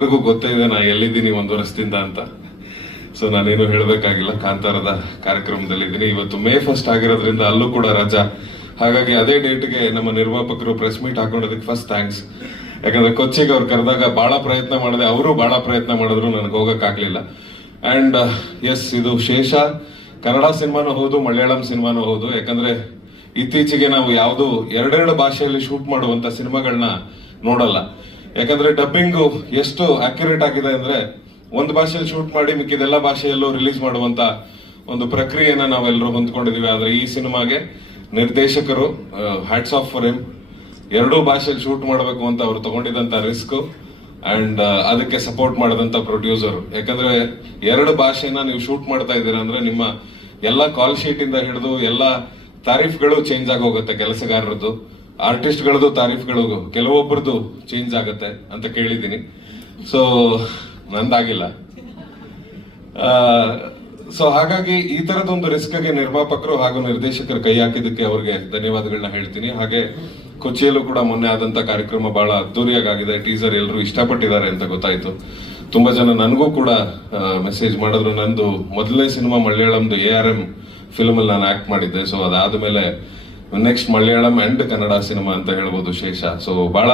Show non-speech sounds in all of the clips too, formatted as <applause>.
ಗೊತ್ತೇ ಇದೆ ನಾ ಎಲ್ಲಿದ್ದೀನಿ ಒಂದು ವರ್ಷದಿಂದ ಅಂತ. ಸೊ ನಾನೇನು ಹೇಳಬೇಕಾಗಿಲ್ಲ, ಕಾಂತಾರದ ಕಾರ್ಯಕ್ರಮದಲ್ಲಿದ್ದೀನಿ ಇವತ್ತು ಮೇ ಫಸ್ಟ್ ಆಗಿರೋದ್ರಿಂದ ಅಲ್ಲೂ ಕೂಡ ರಜಾ. ಹಾಗಾಗಿ ಅದೇ ಡೇಟ್ಗೆ ನಮ್ಮ ನಿರ್ಮಾಪಕರು ಪ್ರೆಸ್ ಮೀಟ್ ಹಾಕೊಂಡಿದ್ದಕ್ಕೆ ಫಸ್ಟ್ ಥ್ಯಾಂಕ್ಸ್ ಯಾಕಂದ್ರೆ ಕೊಚ್ಚಿಗೆ ಅವ್ರು ಕರೆದಾಗ ಬಹಳ ಪ್ರಯತ್ನ ಮಾಡಿದೆ, ಅವರು ಬಹಳ ಪ್ರಯತ್ನ ಮಾಡಿದ್ರು, ನನಗೆ ಹೋಗೋಕ್ಕಾಗಲಿಲ್ಲ ಅಂಡ್ ಎಸ್ ಇದು ಶೇಷ. ಕನ್ನಡ ಸಿನಿಮಾನೂ ಹೌದು, ಮಲಯಾಳಂ ಸಿನಿಮಾನೂ ಹೌದು. ಯಾಕಂದ್ರೆ ಇತ್ತೀಚೆಗೆ ನಾವು ಯಾವುದು ಎರಡೆರಡು ಭಾಷೆಯಲ್ಲಿ ಶೂಟ್ ಮಾಡುವಂತ ಸಿನಿಮಾಗಳನ್ನ ನೋಡಲ್ಲ. ಯಾಕಂದ್ರೆ ಡಬ್ಬಿಂಗು ಎಷ್ಟು ಅಕ್ಯುರೇಟ್ ಆಗಿದೆ ಅಂದ್ರೆ ಒಂದು ಭಾಷೆಯಲ್ಲಿ ಶೂಟ್ ಮಾಡಿ ಮಿಕ್ಕಿದೆಲ್ಲ ಭಾಷೆಯಲ್ಲೂ ರಿಲೀಸ್ ಮಾಡುವಂತ ಒಂದು ಪ್ರಕ್ರಿಯೆನ ನಾವೆಲ್ಲರೂ ಹೊಂದ್ಕೊಂಡಿದೀವಿ. ಆದ್ರೆ ಈ ಸಿನಿಮಾಗೆ ನಿರ್ದೇಶಕರು ಹ್ಯಾಟ್ಸ್ ಆಫ್ ಫಾರ್ ಎಂ ಎರಡೂ ಭಾಷೆಯಲ್ಲಿ ಶೂಟ್ ಮಾಡಬೇಕು ಅಂತ ಅವರು ತಗೊಂಡಿದಂತ ರಿಸ್ಕ್ ಅಂಡ್ ಅದಕ್ಕೆ ಸಪೋರ್ಟ್ ಮಾಡಿದಂತ ಪ್ರೊಡ್ಯೂಸರ್ ಯಾಕಂದ್ರೆ ಎರಡು ಭಾಷೆನ ನೀವು ಶೂಟ್ ಮಾಡ್ತಾ ಇದ್ದೀರಾ ಅಂದ್ರೆ ನಿಮ್ಮ ಎಲ್ಲ ಕಾಲ್ ಶೀಟ್ ಇಂದ ಹಿಡಿದು ಎಲ್ಲ ತಾರೀಫ್ಗಳು ಚೇಂಜ್ ಆಗೋಗುತ್ತೆ ಕೆಲಸಗಾರರದ್ದು. ಆರ್ಟಿಸ್ಟ್ಗಳದ್ದು ತಾರೀಫ್ಗಳು ಕೆಲವೊಬ್ಬರದು ಚೇಂಜ್ ಆಗುತ್ತೆ ಅಂತ ಕೇಳಿದ್ದೀನಿ. ಸೊ ನಂದಾಗಿಲ್ಲ. ಸೊ ಹಾಗಾಗಿ ಈ ತರದೊಂದು ರಿಸ್ಕ್ಗೆ ನಿರ್ಮಾಪಕರು ಹಾಗೂ ನಿರ್ದೇಶಕರು ಕೈ ಹಾಕಿದ್ದಕ್ಕೆ ಅವ್ರಿಗೆ ಧನ್ಯವಾದಗಳನ್ನ ಹೇಳ್ತೀನಿ. ಹಾಗೆ ಕೊಚ್ಚಿಯಲ್ಲೂ ಕೂಡ ಮೊನ್ನೆ ಆದಂತ ಕಾರ್ಯಕ್ರಮ ಬಹಳ ಅದ್ದೂರಿಯಾಗಿದೆ ಟೀಸರ್ ಎಲ್ಲರೂ ಇಷ್ಟಪಟ್ಟಿದ್ದಾರೆ ಅಂತ ಗೊತ್ತಾಯ್ತು. ತುಂಬಾ ಜನ ನನಗೂ ಕೂಡ ಮೆಸೇಜ್ ಮಾಡಿದ್ರು. ನಂದು ಮೊದಲನೇ ಸಿನಿಮಾ ಮಲಯಾಳಂದು ಎ ಆರ್ ಎಂ ಫಿಲ್ಮ್ ಅಲ್ಲಿ ನಾನು ಆಕ್ಟ್ ಮಾಡಿದ್ದೆ. ಸೊ ಅದಾದ್ಮೇಲೆ next Malayalam and Kannada cinema ಅಂತ ಹೇಳ್ಬೋದು ಶೇಷ. ಸೊ ಬಹಳ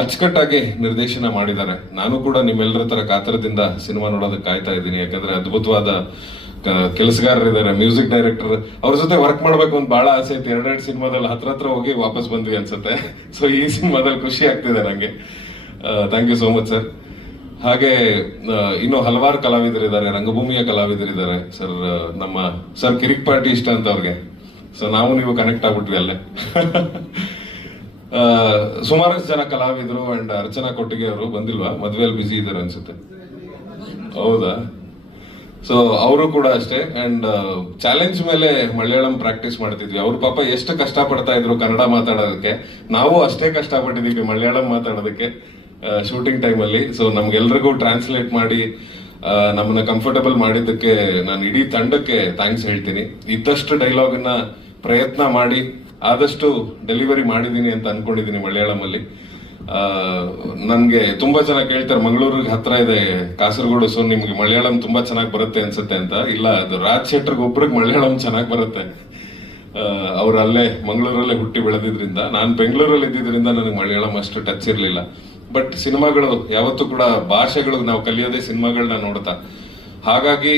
ಅಚ್ಚುಕಟ್ಟಾಗಿ ನಿರ್ದೇಶನ ಮಾಡಿದ್ದಾರೆ. ನಾನು ಕೂಡ ನಿಮ್ಮೆಲ್ಲರ ತರ ಕಾತರದಿಂದ ಸಿನಿಮಾ ನೋಡೋದಕ್ಕೆ ಕಾಯ್ತಾ ಇದ್ದೀನಿ. ಯಾಕಂದ್ರೆ ಅದ್ಭುತವಾದ ಕೆಲಸಗಾರರಿದ್ದಾರೆ ಮ್ಯೂಸಿಕ್ ಡೈರೆಕ್ಟರ್ ಅವ್ರ ಜೊತೆ ವರ್ಕ್ ಮಾಡ್ಬೇಕು ಅಂತ ಬಹಳ ಆಸೆ ಇತ್ತು. ಎರಡೆರಡು ಸಿನಿಮಾದಲ್ಲಿ ಹತ್ರ ಹತ್ರ ಹೋಗಿ ವಾಪಸ್ ಬಂದ್ವಿ ಅನ್ಸುತ್ತೆ. <laughs> ಸೊ ಈ ಸಿನಿಮಾದಲ್ಲಿ ಖುಷಿ ಆಗ್ತಿದೆ ನಂಗೆ. Thank you so much sir ಹಾಗೆ ಇನ್ನು ಹಲವಾರು ಕಲಾವಿದರಿದ್ದಾರೆ. ರಂಗಭೂಮಿಯ ಕಲಾವಿದರಿದ್ದಾರೆ. ಸರ್ ನಮ್ಮ ಸರ್ ಕಿರಿಕ್ ಪಾರ್ಟಿ ಇಷ್ಟ ಅಂತ ಅವ್ರಿಗೆ. ಸೊ ನಾವು ನೀವು ಕನೆಕ್ಟ್ ಆಗ್ಬಿಟ್ವಿ ಅಲ್ಲೇ. ಸುಮಾರಷ್ಟು ಜನ ಕಲಾವಿದರು ಅಂಡ್ ಅರ್ಚನಾ ಕೊಟ್ಟಿಗೆ ಅವರು ಬಂದಿಲ್ವಾ? ಮದ್ವೆಯಲ್ಲಿ ಬಿಸಿ ಇದ್ದಾರೆ ಅನ್ಸುತ್ತೆ. ಹೌದಾ? ಸೊ ಅವರು ಕೂಡ ಅಷ್ಟೇ ಅಂಡ್ ಚಾಲೆಂಜ್ ಮೇಲೆ ಮಲಯಾಳಂ ಪ್ರಾಕ್ಟೀಸ್ ಮಾಡ್ತಿದ್ವಿ. ಅವ್ರ ಪಾಪ ಎಷ್ಟು ಕಷ್ಟ ಪಡ್ತಾ ಇದ್ರು ಕನ್ನಡ ಮಾತಾಡೋದಕ್ಕೆ. ನಾವು ಅಷ್ಟೇ ಕಷ್ಟ ಪಟ್ಟಿದೀವಿ ಮಲಯಾಳಂ ಮಾತಾಡೋದಕ್ಕೆ ಶೂಟಿಂಗ್ ಟೈಮಲ್ಲಿ ಸೊ ನಮ್ಗೆಲ್ರಿಗೂ ಟ್ರಾನ್ಸ್ಲೇಟ್ ಮಾಡಿ ನಮ್ಮನ್ನ ಕಂಫರ್ಟಬಲ್ ಮಾಡಿದ್ದಕ್ಕೆ ನಾನು ಇಡೀ ತಂಡಕ್ಕೆ ಥ್ಯಾಂಕ್ಸ್ ಹೇಳ್ತೀನಿ. ಇದ್ದಷ್ಟು ಡೈಲಾಗ್ನ ಪ್ರಯತ್ನ ಮಾಡಿ, ಆದಷ್ಟು ಡೆಲಿವರಿ ಮಾಡಿದ್ದೀನಿ ಅಂತ ಅನ್ಕೊಂಡಿದ್ದೀನಿ ಮಲಯಾಳಮಲ್ಲಿ. ನನಗೆ ನನ್ಗೆ ತುಂಬಾ ಜನ ಕೇಳ್ತಾರೆ, ಮಂಗಳೂರಿಗೆ ಹತ್ರ ಇದೆ ಕಾಸರಗೋಡು ಸೊ ನಿಮ್ಗೆ ಮಲಯಾಳಂ ತುಂಬಾ ಚೆನ್ನಾಗಿ ಬರುತ್ತೆ ಅನ್ಸುತ್ತೆ ಅಂತ. ಇಲ್ಲ, ಅದು ರಾಜ್ ಶೆಟ್ಟರ್ಗೆ ಒಬ್ರಿಗೆ ಮಲಯಾಳಂ ಚೆನ್ನಾಗಿ ಬರುತ್ತೆ. ಅವ್ರು ಅಲ್ಲೇ ಮಂಗಳೂರಲ್ಲೇ ಹುಟ್ಟಿ ಬೆಳೆದಿದ್ರಿಂದ, ನಾನು ಬೆಂಗಳೂರಲ್ಲಿ ಇದ್ದಿದ್ರಿಂದ ನನಗೆ ಮಲಯಾಳಂ ಅಷ್ಟು ಟಚ್ ಇರಲಿಲ್ಲ. ಬಟ್ ಸಿನಿಮಾಗಳು ಯಾವತ್ತೂ ಕೂಡ ಭಾಷೆಗಳು ನಾವು ಕಲಿಯೋದೇ ಸಿನಿಮಾಗಳನ್ನ ನೋಡ್ತಾ. ಹಾಗಾಗಿ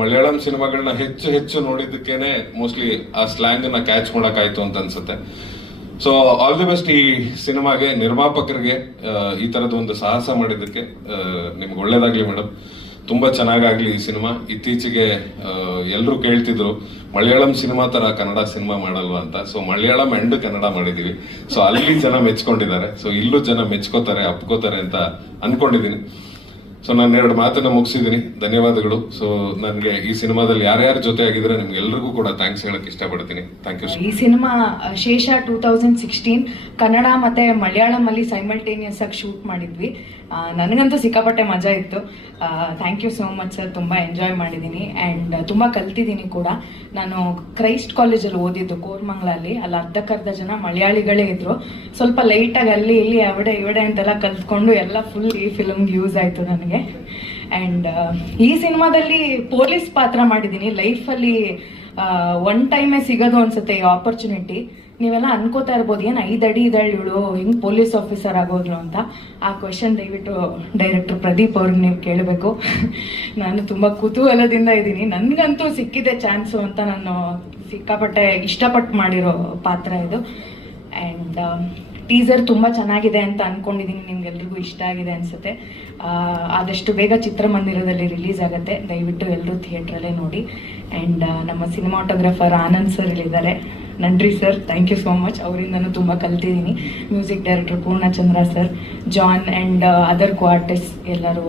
ಮಲಯಾಳಂ ಸಿನಿಮಾಗಳನ್ನ ಹೆಚ್ಚು ಹೆಚ್ಚು ನೋಡಿದ್ದಕ್ಕೇನೆ ಮೋಸ್ಟ್ಲಿ ಆ ಸ್ಲ್ಯಾಂಗ್ನ ಕ್ಯಾಚ್ ಮಾಡಕ್ಕಾಯ್ತು ಅಂತ ಅನ್ಸುತ್ತೆ. ಸೊ ಆಲ್ ದಿ ಬೆಸ್ಟ್ ಈ ಸಿನಿಮಾಗೆ ನಿರ್ಮಾಪಕರಿಗೆ ಈ ತರದ ಒಂದು ಸಾಹಸ ಮಾಡಿದ್ದಕ್ಕೆ ನಿಮ್ಗೆ ಒಳ್ಳೇದಾಗ್ಲಿ ಮೇಡಮ್ ತುಂಬಾ ಚೆನ್ನಾಗಾಗ್ಲಿ ಈ ಸಿನಿಮಾ. ಇತ್ತೀಚೆಗೆ ಎಲ್ಲರೂ ಕೇಳ್ತಿದ್ರು, ಮಲಯಾಳಂ ಸಿನಿಮಾ ತರ ಕನ್ನಡ ಸಿನಿಮಾ ಮಾಡಲ್ವಾ ಅಂತ. ಸೊ ಮಲಯಾಳಂ ಅಂಡ್ ಕನ್ನಡ ಮಾಡಿದೀವಿ. ಸೊ ಅಲ್ಲಿ ಜನ ಮೆಚ್ಕೊಂಡಿದ್ದಾರೆ. ಸೊ ಇಲ್ಲೂ ಜನ ಮೆಚ್ಕೋತಾರೆ, ಅಪ್ಕೋತಾರೆ ಅಂತ ಅನ್ಕೊಂಡಿದೀನಿ. ಸೊ ನಾನು ಎರಡು ಮಾತನ್ನ ಮುಗಿಸಿದ್ದೀನಿ ಧನ್ಯವಾದಗಳು ಸೊ ನನಗೆ ಈ ಸಿನಿಮಾದಲ್ಲಿ ಯಾರ್ಯಾರ ಜೊತೆ ಆಗಿದ್ರೆ ನಿಮ್ಗೆ ಎಲ್ರಿಗೂ ಕೂಡ ಥ್ಯಾಂಕ್ಸ್ ಹೇಳಕ್ ಇಷ್ಟಪಡ್ತೀನಿ ಥ್ಯಾಂಕ್ ಯು ಈ cinema Shesha two thousand sixteen Kannada ಮತ್ತೆ ಮಲಯಾಳಂ ಅಲ್ಲಿ ಸೈಮಲ್ಟೇನಿಯಸ್ ಆಗಿ ಶೂಟ್ ಮಾಡಿದ್ವಿ ನನಗಂತೂ ಸಿಕ್ಕಾಪಟ್ಟೆ ಮಜಾ ಇತ್ತು thank you so much sir ತುಂಬ ಎಂಜಾಯ್ ಮಾಡಿದ್ದೀನಿ ಆ್ಯಂಡ್ ತುಂಬ ಕಲ್ತಿದ್ದೀನಿ ಕೂಡ ನಾನು ಕ್ರೈಸ್ಟ್ ಕಾಲೇಜಲ್ಲಿ ಓದಿದ್ದು ಕೋರ್ಮಂಗ್ಲಲ್ಲಿ ಅಲ್ಲಿ ಅರ್ಧಕ್ಕರ್ಧ ಜನ ಮಲಯಾಳಿಗಳೇ ಇದ್ರು ಸ್ವಲ್ಪ ಲೈಟಾಗಿ ಅಲ್ಲಿ ಇಲ್ಲಿ ಅವಡೆ ಇವಡೆ ಅಂತೆಲ್ಲ ಕಲ್ತ್ಕೊಂಡು ಎಲ್ಲ ಫುಲ್ ಈ ಫಿಲಮ್ಗೆ ಯೂಸ್ ಆಯಿತು ನನಗೆ ಆ್ಯಂಡ್ ಈ ಸಿನಿಮಾದಲ್ಲಿ ಪೊಲೀಸ್ ಪಾತ್ರ ಮಾಡಿದ್ದೀನಿ. ಲೈಫಲ್ಲಿ ಒನ್ ಟೈಮೇ ಸಿಗೋದು ಅನ್ಸುತ್ತೆ ಈ ಆಪರ್ಚುನಿಟಿ ನೀವೆಲ್ಲ ಅನ್ಕೋತಾ ಇರ್ಬೋದು, ಏನು ಐದು ಅಡಿ ಇದ್ದಾಳೆ ಇವಳು ಹೆಂಗ್ ಪೊಲೀಸ್ ಆಫೀಸರ್ ಆಗೋದ್ರು ಅಂತ. ಆ ಕ್ವೆಶನ್ ದಯವಿಟ್ಟು ಡೈರೆಕ್ಟರ್ ಪ್ರದೀಪ್ ಅವ್ರಿಗೆ ನೀವು ಕೇಳಬೇಕು. ನಾನು ತುಂಬ ಕುತೂಹಲದಿಂದ ಇದ್ದೀನಿ. ನನಗಂತೂ ಸಿಕ್ಕಿದೆ ಚಾನ್ಸು ಅಂತ ನಾನು ಸಿಕ್ಕಾಪಟ್ಟೆ ಇಷ್ಟಪಟ್ಟು ಮಾಡಿರೋ ಪಾತ್ರ ಇದು. ಆ್ಯಂಡ್ ಟೀಸರ್ ತುಂಬ ಚೆನ್ನಾಗಿದೆ ಅಂತ ಅನ್ಕೊಂಡಿದ್ದೀನಿ ನಿಮ್ಗೆಲ್ರಿಗೂ ಇಷ್ಟ ಆಗಿದೆ ಅನ್ಸುತ್ತೆ. ಆದಷ್ಟು ಬೇಗ ಚಿತ್ರಮಂದಿರದಲ್ಲಿ ರಿಲೀಸ್ ಆಗುತ್ತೆ. ದಯವಿಟ್ಟು ಎಲ್ಲರೂ ಥಿಯೇಟ್ರಲ್ಲೇ ನೋಡಿ. ಆ್ಯಂಡ್ ನಮ್ಮ ಸಿನಿಮಾಟೋಗ್ರಫರ್ ಆನಂದ್ ಸರ್ ಇಲ್ಲಿದ್ದಾರೆ. ನನ್ರಿ sir thank you so much ಅವರಿಂದನೂ ತುಂಬ ಕಲ್ತಿದ್ದೀನಿ. Music director Purnachandra sir John and other ಕೋ ಎಲ್ಲರೂ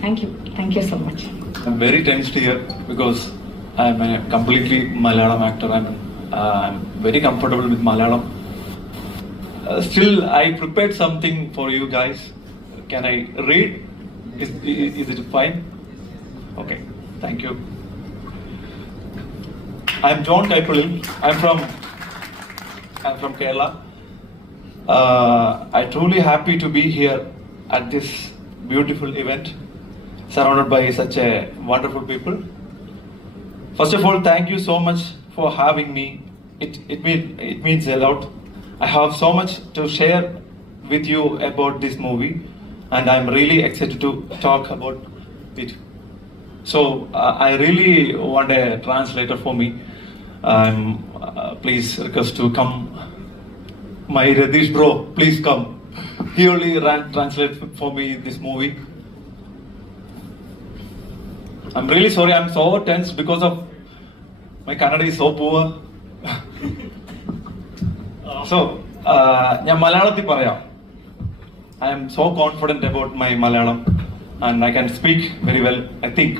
thank you thank you so much I'm very tensed here because I'm a completely Malayalam actor. I'm, uh, I'm very comfortable with Malayalam. Uh, still, I prepared something for you guys. Can I read? Is, is, it fine? Okay, thank you. I'm John Kaipulil. I'm from I'm from Kerala. Uh, I truly happy to be here at this beautiful event, surrounded by such a wonderful people. First of all, thank you so much for having me. It it mean it means a lot. I have so much to share with you about this movie, and I'm really excited to talk about it. So uh, I really want a translator for me. Um, uh, please request to come. My Radish bro, please come. He only ran translate for me this movie. I'm really sorry. I'm so tense because of my Kannada is so poor. <laughs> so ഞാൻ മലയാളത്തിൽ പറയാം. I am so confident about my Malayalam and I can speak very well I think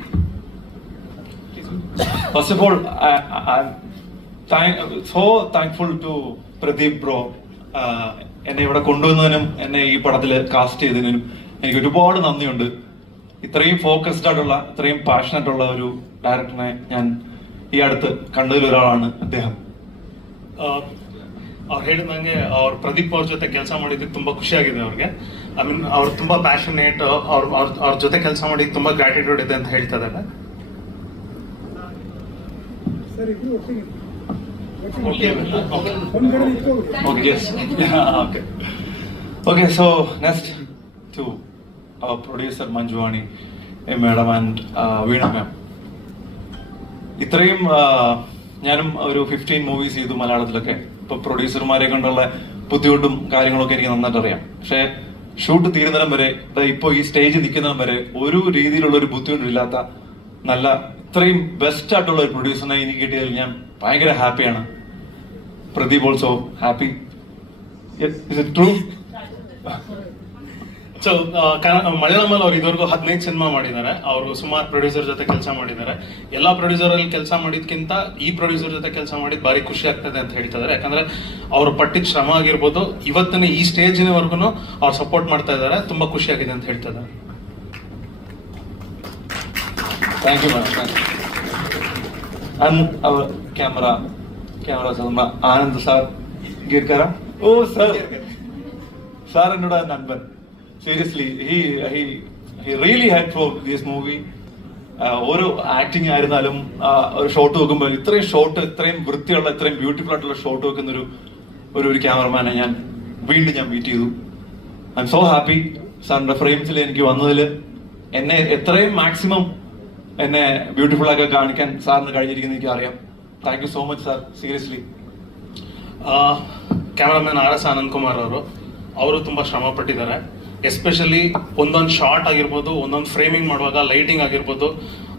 first of all so thankful to Pradeep bro എന്നെ ഇവിടെ കൊണ്ടുവന്നതിനും എന്നെ ഈ പടത്തിൽ cast ചെയ്തതിനും എനിക്ക് ഒരുപാട് നന്ദിയുണ്ട്. ഇത്രയും ഫോക്കസ്ഡ് ആയിട്ടുള്ള ഇത്രയും പാഷനറ്റ് ഉള്ള ഒരു ഡയറക്ടറിനെ ഞാൻ ഈ അടുത്ത് കണ്ടതിൽ ഒരാളാണ് അദ്ദേഹം ಅವ್ರು ಹೇಳಿದಂಗೆ ಅವ್ರ ಪ್ರದೀಪ್ ಅವ್ರ ಜೊತೆ ಕೆಲಸ ಮಾಡಿದ್ದಕ್ಕೆ ತುಂಬಾ ಖುಷಿ ಆಗಿದೆ ಅವ್ರಿಗೆ ಐ ಮೀನ್ ಅವ್ರು ತುಂಬಾ ಪ್ಯಾಷನೇಟ್ ಅವ್ರ ಅವ್ರ ಅವ್ರ ಜೊತೆ ಕೆಲಸ ಮಾಡಿ ತುಂಬಾ ಗ್ರಾಟಿಟ್ಯೂಡ್ ಇದೆ ಅಂತ ಹೇಳ್ತಾ ಇದ್ದಾರೆ Okay, yes. okay. Okay, so next to our producer Manjuani, a madam and uh, Veena ma'am. ഇത്രയും ആ, ഞാനും ഒരു ഫിഫ്റ്റീൻ മൂവീസ് ചെയ്തു മലയാളത്തിലൊക്കെ ഇപ്പൊ പ്രൊഡ്യൂസർമാരെ കൊണ്ടുള്ള ബുദ്ധിമുട്ടും കാര്യങ്ങളൊക്കെ എനിക്ക് നന്നായിട്ട് അറിയാം പക്ഷെ ഷൂട്ട് തീരുന്നിടം വരെ ഇപ്പൊ ഈ സ്റ്റേജ് നിൽക്കുന്നിടം വരെ ഒരു രീതിയിലുള്ള ഒരു ബുദ്ധിമുട്ടില്ലാത്ത നല്ല ഇത്രയും ബെസ്റ്റ് ആയിട്ടുള്ള ഒരു പ്രൊഡ്യൂസറിനെ എനിക്ക് കിട്ടിയതിൽ ഞാൻ ഭയങ്കര ഹാപ്പിയാണ് Pradeep also happy it true so Malayalam ಅಲ್ಲಿ ಅವ್ರು ಇದುವರೆಗೂ ಹದಿನೈದು ಸಿನಿಮಾ ಮಾಡಿದ್ದಾರೆ. ಅವರು ಸುಮಾರು ಪ್ರೊಡ್ಯೂಸರ್ ಜೊತೆ ಕೆಲಸ ಮಾಡಿದ್ದಾರೆ. ಎಲ್ಲ ಪ್ರೊಡ್ಯೂಸರ್ ಅಲ್ಲಿ ಕೆಲಸ ಮಾಡಿದ್ಕಿಂತ ಈ ಪ್ರೊಡ್ಯೂಸರ್ ಜೊತೆ ಕೆಲಸ ಮಾಡಿದ್ ಭಾರಿ ಖುಷಿ ಆಗ್ತದೆ ಅಂತ ಹೇಳ್ತಿದ್ದಾರೆ. ಯಾಕಂದ್ರೆ ಅವ್ರು ಪಟ್ಟಿದ ಶ್ರಮ ಆಗಿರ್ಬೋದು ಇವತ್ತಿನ ಈ ಸ್ಟೇಜಿನವರೆಗೂ ಅವ್ರು ಸಪೋರ್ಟ್ ಮಾಡ್ತಾ ಇದ್ದಾರೆ. ತುಂಬಾ ಖುಷಿ ಆಗಿದೆ ಅಂತ ಹೇಳ್ತಾ ಇದ್ದಾರೆ thank you Anant our camera camera Salma Anand sir ಗಿರ್ಕರ ಓ ಸರ್ ಸಾರ್ ನೋಡ ನಾನು ಬನ್ನಿ seriously he he he really help for this movie ഓരോ ആക്ടിങ് ആയിരുന്നാലും ആ, ഒരു ഷോട്ട് വെക്കുമ്പോൾ ഇത്രയും ഷോട്ട് ഇത്രയും വൃത്തിയുള്ള ഇത്രയും ബ്യൂട്ടിഫുൾ ആയിട്ടുള്ള ഷോട്ട് വെക്കുന്ന ഒരു ഒരു ഒരു ക്യാമറമാനെ ഞാൻ വീണ്ടും ഞാൻ മീറ്റ് ചെയ്തു ഐ എം സോ ഹാപ്പി സാറിന്റെ ഫ്രെയിംസിൽ എനിക്ക് വന്നതിൽ എന്നെ എത്രയും മാക്സിമം എന്നെ ബ്യൂട്ടിഫുൾ ആക്കി കാണിക്കാൻ സാറിന് കഴിഞ്ഞിരിക്കുന്ന എനിക്ക് അറിയാം thank you so much sir seriously cameraman R S Anand Kumar ಅವರು ಅವರು ತುಂಬಾ ಶ್ರಮ ಪಟ್ಟಿದ್ದಾರೆ ಎಸ್ಪೆಷಲಿ ಒಂದೊಂದು ಶಾರ್ಟ್ ಆಗಿರ್ಬೋದು ಒಂದೊಂದು ಫ್ರೇಮಿಂಗ್ ಮಾಡುವಾಗ ಲೈಟಿಂಗ್ ಆಗಿರ್ಬೋದು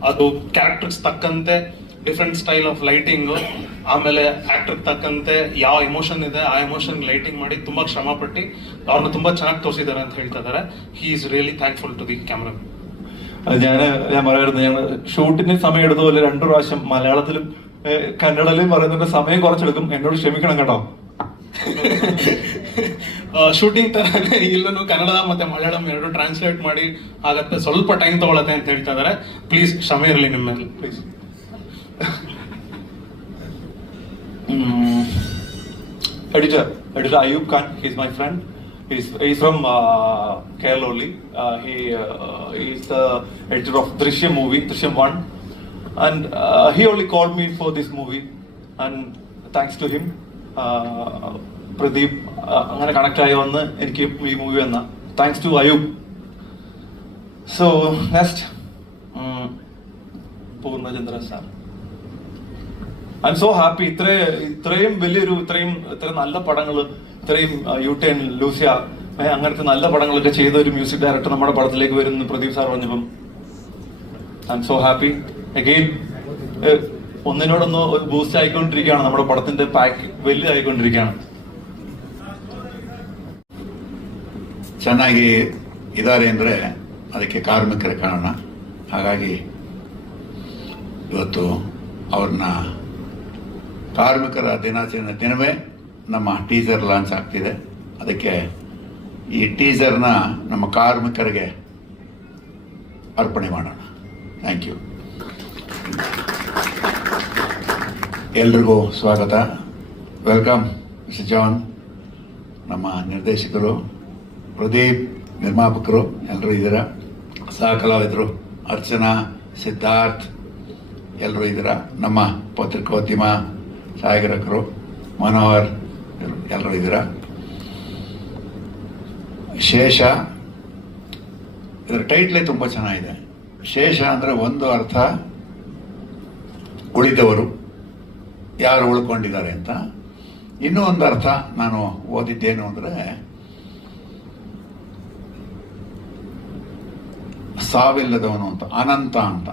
ಅದು ಕ್ಯಾರೆಕ್ಟರ್ಸ್ ತಕ್ಕಂತೆ ಡಿಫ್ರೆಂಟ್ ಸ್ಟೈಲ್ ಆಫ್ ಲೈಟಿಂಗ್ ಆಮೇಲೆ ಆಕ್ಟರ್ ತಕ್ಕಂತೆ ಯಾವ ಎಮೋಷನ್ ಇದೆ ಆ ಎಮೋಷನ್ ಲೈಟಿಂಗ್ ಮಾಡಿ ತುಂಬಾ ಶ್ರಮ ಪಟ್ಟು ಅವ್ರನ್ನ ತುಂಬಾ ಚೆನ್ನಾಗಿ ತೋರಿಸಿದ್ದಾರೆ ಅಂತ ಹೇಳ್ತಾ ಇದ್ದಾರೆ he is really thankful to the camera ഞാൻ ഞാൻ പറയാറുണ്ട് ഞങ്ങൾ ഷൂട്ടിന് സമയം എടുത്തപോലെ രണ്ടു പ്രാവശ്യം മലയാളത്തിലും ഏഹ്, കന്നഡയിലും പറയുന്നുണ്ട് സമയം കുറച്ചെടുക്കും എന്നോട് ക്ഷമിക്കണം കേട്ടോ ಶೂಟಿಂಗ್ ತರ ಇಲ್ಲೂ ಕನ್ನಡ ಮತ್ತೆ ಮಲಯಾಳಂ ಎರಡು ಟ್ರಾನ್ಸ್ಲೇಟ್ ಮಾಡಿ ಆಗತ್ತೆ. ಸ್ವಲ್ಪ ಟೈಮ್ ತಗೊಳತ್ತೆ ಅಂತ ಹೇಳ್ತಾ ಇದಾರೆ. ಪ್ಲೀಸ್ ಕ್ಷಮೆ ಇರಲಿ ನಿಮ್ಮ ಮೇಲೆ please editor editor Ayub Khan is my friend is from ಕೇರಲೋಲಿ is editor of Drishya movie Drishya one and he only call me for this movie and thanks to him Pradeep അങ്ങനെ connect ആയി വന്ന് എനിക്ക് ഈ movie വന്ന. Thanks to Ayub so next Purnachandra sir I am so happy ഇത്ര ഇത്രയും വലിയൊരു ഇത്രയും ഇത്ര നല്ല പടങ്ങൾ ഇത്രയും യൂട്ടേൺ ലൂസിയ അങ്ങനത്തെ നല്ല പടങ്ങളൊക്കെ ചെയ്ത ഒരു മ്യൂസിക് ഡയറക്ടർ നമ്മുടെ പടത്തിലേക്ക് വരുന്ന പ്രദീപ് സാർ പറഞ്ഞപ്പം. I am so happy again ഒന്നിനോടൊന്ന് ഒരു ബൂസ്റ്റ് ആയിക്കൊണ്ടിരിക്കുകയാണ്. നമ്മുടെ പടത്തിന്റെ പാക്ക് വലുതായിക്കൊണ്ടിരിക്കുകയാണ് ಚೆನ್ನಾಗಿ ಇದ್ದಾರೆ ಅಂದರೆ ಅದಕ್ಕೆ ಕಾರ್ಮಿಕರ ಕಾರಣ. ಹಾಗಾಗಿ ಇವತ್ತು ಅವ್ರನ್ನ ಕಾರ್ಮಿಕರ ದಿನಾಚರಣೆ ದಿನವೇ ನಮ್ಮ ಟೀಸರ್ ಲಾಂಚ್ ಆಗ್ತಿದೆ. ಅದಕ್ಕೆ ಈ ಟೀಸರ್ನ ನಮ್ಮ ಕಾರ್ಮಿಕರಿಗೆ ಅರ್ಪಣೆ ಮಾಡೋಣ. Thank you. ಎಲ್ರಿಗೂ ಸ್ವಾಗತ. ವೆಲ್ಕಮ್ ಮಿಸ್ಟರ್ ಜಾನ್, ನಮ್ಮ ನಿರ್ದೇಶಕರು. ಪ್ರದೀಪ್, ನಿರ್ಮಾಪಕರು, ಎಲ್ಲರೂ ಇದ್ದೀರ? ಸಹ ಕಲಾವಿದರು, ಅರ್ಚನಾ, ಸಿದ್ಧಾರ್ಥ್, ಎಲ್ಲರೂ ಇದ್ದೀರಾ? ನಮ್ಮ ಪತ್ರಿಕೋದ್ಯಮ ಛಾಯಾಗ್ರಾಹಕರು ಮನೋಹರ್, ಎಲ್ಲರೂ ಇದ್ದೀರಾ? ಶೇಷ, ಇದರ ಟೈಟ್ಲೇ ತುಂಬ ಚೆನ್ನಾಗಿದೆ. ಶೇಷ ಅಂದರೆ ಒಂದು ಅರ್ಥ ಉಳಿದವರು, ಯಾರು ಉಳ್ಕೊಂಡಿದ್ದಾರೆ ಅಂತ. ಇನ್ನೂ ಒಂದು ಅರ್ಥ ನಾನು ಓದಿದ್ದೇನು ಅಂದರೆ ಸಾವಿಲ್ಲದವನು ಅಂತ, ಅನಂತ ಅಂತ.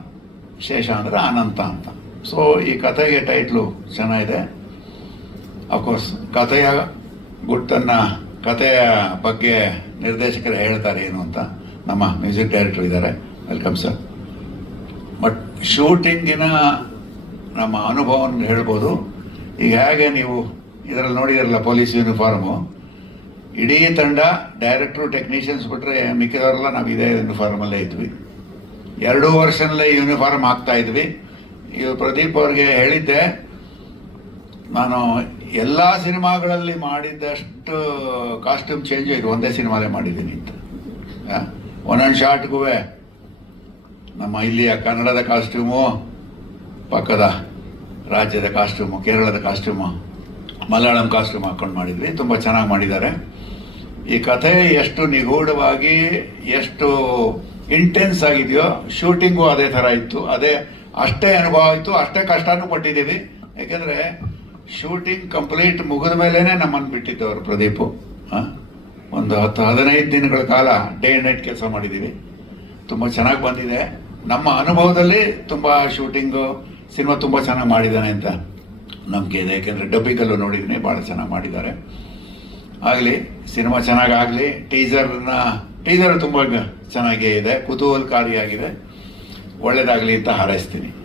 ವಿಶೇಷ ಅಂದರೆ ಅನಂತ ಅಂತ. ಸೊ ಈ ಕಥೆಗೆ ಟೈಟ್ಲು ಚೆನ್ನಾಗಿದೆ. ಅಫ್ಕೋರ್ಸ್ ಕಥೆಯ ಗುಟ್ಟನ್ನು, ಕಥೆಯ ಬಗ್ಗೆ ನಿರ್ದೇಶಕರು ಹೇಳ್ತಾರೆ ಏನು ಅಂತ. ನಮ್ಮ ಮ್ಯೂಸಿಕ್ ಡೈರೆಕ್ಟರ್ ಇದ್ದಾರೆ. ವೆಲ್ಕಮ್ ಸರ್ ಬಟ್ ಶೂಟಿಂಗಿನ ನಮ್ಮ ಅನುಭವವನ್ನು ಹೇಳ್ಬೋದು. ಈಗ ಹೇಗೆ ನೀವು ಇದರಲ್ಲಿ ನೋಡಿದಿರಲ್ಲ ಪೊಲೀಸ್ ಯೂನಿಫಾರ್ಮು ಇಡೀ ತಂಡ ಡೈರೆಕ್ಟ್ರು ಟೆಕ್ನಿಷಿಯನ್ಸ್ ಬಿಟ್ಟರೆ ಮಿಕ್ಕಿದವರೆಲ್ಲ ನಾವು ಇದೇ ಯೂನಿಫಾರ್ಮಲ್ಲೇ ಇದ್ವಿ. ಎರಡೂ ವರ್ಷದಲ್ಲೇ ಯೂನಿಫಾರ್ಮ್ ಹಾಕ್ತಾ ಇದ್ವಿ. ಇವು ಪ್ರದೀಪ್ ಅವ್ರಿಗೆ ಹೇಳಿದ್ದೆ, ನಾನು ಎಲ್ಲ ಸಿನಿಮಾಗಳಲ್ಲಿ ಮಾಡಿದ್ದಷ್ಟು ಕಾಸ್ಟ್ಯೂಮ್ ಚೇಂಜ್ ಇದು ಒಂದೇ ಸಿನಿಮಾಲೇ ಮಾಡಿದ್ದೀನಿ ಅಂತ. ಒಂದೊಂದು ಶಾರ್ಟ್ಗೂ ನಮ್ಮ ಇಲ್ಲಿಯ ಕನ್ನಡದ ಕಾಸ್ಟ್ಯೂಮು ಪಕ್ಕದ ರಾಜ್ಯದ ಕಾಸ್ಟ್ಯೂಮು ಕೇರಳದ ಕಾಸ್ಟ್ಯೂಮು ಮಲಯಾಳಂ ಕಾಸ್ಟ್ಯೂಮ್ ಹಾಕೊಂಡು ಮಾಡಿದ್ವಿ. ತುಂಬ ಚೆನ್ನಾಗಿ ಮಾಡಿದ್ದಾರೆ. ಈ ಕಥೆ ಎಷ್ಟು ನಿಗೂಢವಾಗಿ, ಎಷ್ಟು ಇಂಟೆನ್ಸ್ ಆಗಿದೆಯೋ ಶೂಟಿಂಗು ಅದೇ ಥರ ಇತ್ತು. ಅದೇ, ಅಷ್ಟೇ ಅನುಭವ ಆಯಿತು ಅಷ್ಟೇ ಕಷ್ಟನೂ ಪಟ್ಟಿದ್ದೀವಿ. ಯಾಕೆಂದರೆ ಶೂಟಿಂಗ್ ಕಂಪ್ಲೀಟ್ ಮುಗಿದ ಮೇಲೇ ನಮ್ಮನ್ನು ಬಿಟ್ಟಿದ್ದವರು ಪ್ರದೀಪು. ಒಂದು ಹತ್ತು, ಹದಿನೈದು ದಿನಗಳ ಕಾಲ ಡೇ ನೈಟ್ ಕೆಲಸ ಮಾಡಿದ್ದೀವಿ. ತುಂಬ ಚೆನ್ನಾಗಿ ಬಂದಿದೆ. ನಮ್ಮ ಅನುಭವದಲ್ಲಿ ತುಂಬ ಶೂಟಿಂಗು ಸಿನಿಮಾ ತುಂಬ ಚೆನ್ನಾಗಿ ಮಾಡಿದ್ದಾನೆ ಅಂತ. ನಂಬಿಕೆ ಇದೆ. ಯಾಕೆಂದರೆ ಡಬ್ಬಿಗಲ್ಲು ನೋಡಿದ್ದೀನಿ ಭಾಳ ಚೆನ್ನಾಗಿ ಮಾಡಿದ್ದಾರೆ. ಆಗಲಿ, ಸಿನಿಮಾ ಚೆನ್ನಾಗಾಗಲಿ ಟೀಸರ್ನ ಟೀಸರ್ ತುಂಬ ಚೆನ್ನಾಗೇ ಇದೆ. ಕುತೂಹಲಕಾರಿಯಾಗಿದೆ. ಒಳ್ಳೆಯದಾಗಲಿ ಅಂತ ಹಾರೈಸ್ತೀನಿ.